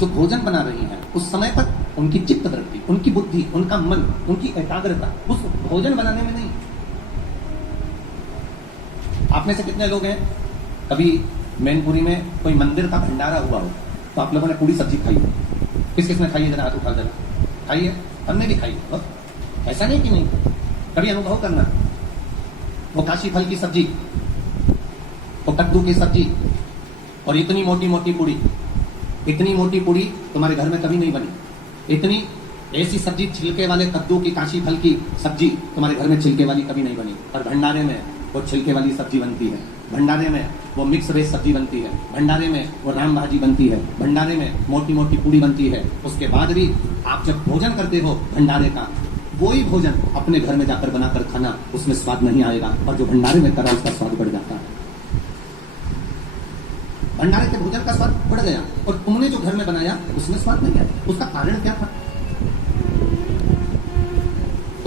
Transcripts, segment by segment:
जो भोजन बना रही हैं उस समय पर उनकी चित्त वृत्ति, उनकी बुद्धि, उनका मन, उनकी एकाग्रता उस भोजन बनाने में नहीं। आप में से कितने लोग हैं कभी मैनपुरी में कोई मंदिर का भंडारा हुआ हो तो आप लोगों ने पूरी सब्जी खाई हो? किस किस ने खाई है? जरा हाथ उठा जरा। खाई है? हमने भी खाई है। ऐसा नहीं कि नहीं, कभी अनुभव करना। वो काशी फल की सब्जी, वो कद्दू की सब्जी और इतनी मोटी मोटी पूड़ी, इतनी मोटी पूड़ी तुम्हारे घर में कभी नहीं बनी। इतनी ऐसी सब्जी, छिलके वाले कद्दू की, काशी फल की सब्जी तुम्हारे घर में छिलके वाली कभी नहीं बनी। और भंडारे में वो छिलके वाली सब्जी बनती है, भंडारे में वो मिक्स वेज सब्जी बनती है, भंडारे में वो राम भाजी बनती है, भंडारे में मोटी मोटी पूड़ी बनती है। उसके बाद भी आप जब भोजन करते हो भंडारे का, वही भोजन अपने घर में जाकर बनाकर खाना, उसमें स्वाद नहीं आएगा। और जो भंडारे में करा उसका स्वाद बढ़ जाता है। भंडारे के भोजन का स्वाद बढ़ गया और तुमने जो घर में बनाया उसमें स्वाद नहीं आया। उसका कारण क्या था?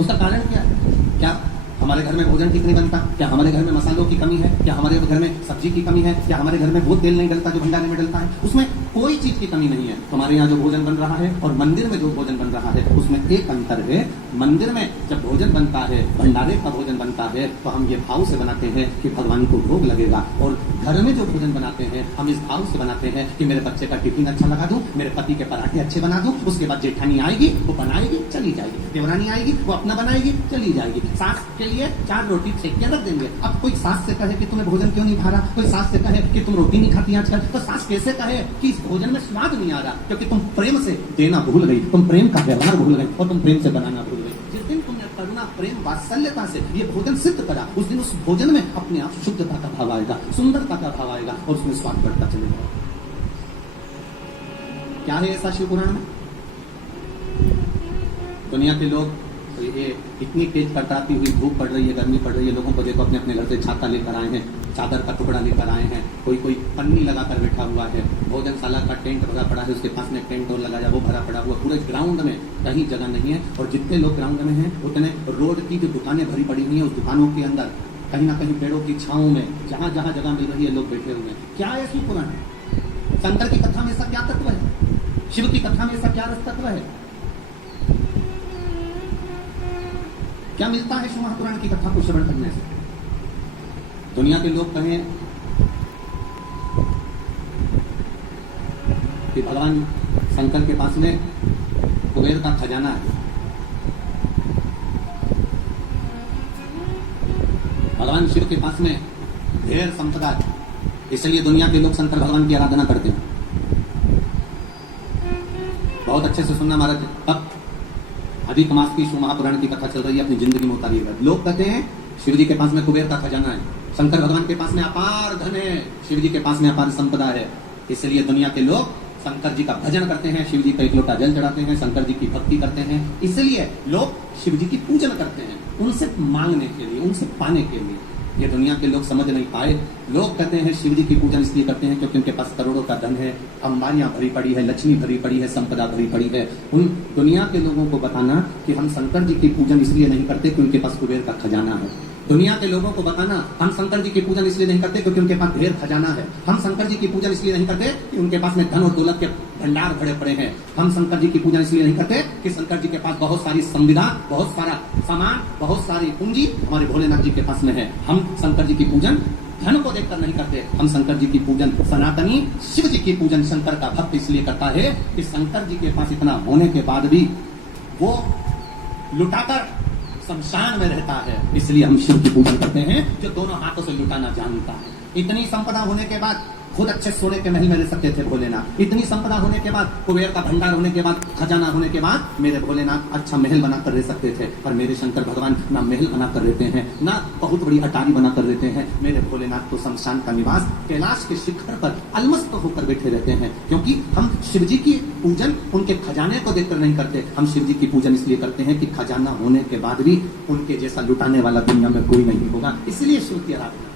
उसका कारण क्या है? क्या हमारे घर में भोजन ठीक नहीं बनता? क्या हमारे घर में मसालों की कमी है? क्या हमारे घर में सब्जी की कमी है? क्या हमारे घर में वो तेल नहीं डलता जो भंडारे में डलता है? उसमें कोई चीज की कमी नहीं है। हमारे यहाँ जो भोजन बन रहा है और मंदिर में जो भोजन बन रहा है उसमें एक अंतर है। मंदिर में जब भोजन बनता है, भंडारे का भोजन बनता है, तो हम ये भाव से बनाते हैं कि भगवान को भोग लगेगा। और घर में जो भोजन बनाते हैं हम इस भाव से बनाते हैं कि मेरे बच्चे का टिफिन अच्छा लगा दूं, मेरे पति के पराठे अच्छे बना दूं, उसके बाद जेठानी आएगी वो बनाएगी चली जाएगी, देवरानी आएगी वो अपना बनाएगी चली जाएगी, सास के लिए 4 रोटी सेक के रख देंगे। अब कोई सास से कहे कि तुम्हें भोजन क्यों नहीं खा रहा, कोई सास से कहे कि तुम रोटी नहीं खाती आजकल, तो सास कैसे कहे कि इस भोजन में स्वाद नहीं आ रहा? क्योंकि तुम प्रेम से देना भूल गई, तुम प्रेम का व्यवहार भूल गई और तुम प्रेम से बनाना भूल गई। जिस दिन तुमने करुणा, प्रेम, वात्सल्यता से ये भोजन सिद्ध करा, उस दिन उस भोजन में अपने आप शुद्धता का भाव आएगा, सुंदरता का भाव आएगा और उसमें स्वाद बढ़ता चलेगा। क्या है ऐसा शिव पुराण में? दुनिया के लोग ये इतनी तेज कड़कड़ाती हुई धूप पड़ रही है, गर्मी पड़ रही है, लोगों को देखो अपने अपने घर से छाता लेकर आए हैं, चादर का टुकड़ा लेकर आए हैं, कोई कोई पन्नी लगाकर बैठा हुआ है, भोजनशाला का टेंट भरा पड़ा है, उसके पास में टेंट और लगाया वो भरा पड़ा हुआ, पूरे ग्राउंड में कहीं जगह नहीं है। और जितने लोग ग्राउंड में हैं उतने रोड की जो दुकानें भरी पड़ी हुई हैं, उस दुकानों के अंदर कहीं ना कहीं पेड़ों की छांव में जहां जहां जगह मिल रही है लोग बैठे हुए हैं। क्या है शिव पुराण? शंकर की कथा में ऐसा क्या तत्व है? शिव की कथा में ऐसा क्या रस तत्व है? क्या मिलता है शिव महापुराण की कथा को श्रवण करने से? दुनिया के लोग कहें कि भगवान शंकर के पास में कुबेर का खजाना है, भगवान शिव के पास में ढेर संपदा है, इसलिए दुनिया के लोग शंकर भगवान की आराधना करते हैं। बहुत अच्छे से सुनना महाराज। अब अधिक मास की शिव महापुराण की कथा चल रही है, अपनी जिंदगी में उतारिएगा। लोग कहते हैं शिव जी के पास में कुबेर का खजाना है, शंकर भगवान के पास में अपार धन है, शिव जी के पास में अपार संपदा है, इसलिए दुनिया के लोग शंकर जी का भजन करते हैं, शिव जी का एक लोटा जल चढ़ाते हैं, शंकर जी की भक्ति करते हैं, इसलिए लोग शिव जी की पूजन करते हैं, उनसे मांगने के लिए, उनसे पाने के लिए। ये दुनिया के लोग समझ नहीं पाए। लोग कहते हैं शिव जी की पूजन इसलिए करते हैं क्योंकि उनके पास करोड़ों का धन है, अंबारियां भरी पड़ी है, लक्ष्मी भरी पड़ी है, संपदा भरी पड़ी है। उन दुनिया के लोगों को बताना कि हम शंकर जी की पूजन इसलिए नहीं करते कि उनके पास कुबेर का खजाना है। दुनिया के लोगों को बताना हम शंकर जी की पूजन इसलिए नहीं करते क्योंकि उनके पास ढेर खजाना है। हम शंकर जी की पूजन इसलिए नहीं करते कि उनके पास में धन और दौलत के भंडार भरे पड़े हैं। हम शंकर जी की पूजन इसलिए नहीं करते कि शंकर जी के पास बहुत सारी संविधा, बहुत सारा सामान, बहुत सारी पूंजी हमारे भोलेनाथ जी के पास में है। हम शंकर जी की पूजन धन को देखकर नहीं करते, हम शंकर जी की पूजन, सनातनी शिव जी की पूजन शंकर का भक्त इसलिए करता है कि शंकर जी के पास इतना होने के बाद भी वो लुटाकर शमशान में रहता है, इसलिए हम शिव की पूजन करते हैं जो दोनों हाथों से लुटाना जानता है। इतनी संपदा होने के बाद खुद अच्छे सोने के महल में रह सकते थे भोलेनाथ, इतनी संपदा होने के बाद, कुबेर का भंडार होने के बाद, खजाना होने के बाद मेरे भोलेनाथ अच्छा महल बनाकर रह सकते थे, पर मेरे शंकर भगवान ना महल बनाकर रहते हैं, ना बहुत बड़ी अटारी बनाकर रहते हैं। मेरे भोलेनाथ तो शमशान का निवास कैलाश के शिखर पर अलमस्त होकर बैठे रहते हैं, क्योंकि हम शिव जी की पूजन उनके खजाने को देखकर नहीं करते, हम शिव जी की पूजन इसलिए करते हैं कि खजाना होने के बाद भी उनके जैसा लुटाने वाला दुनिया में कोई नहीं होगा, इसलिए शिव की आराधना।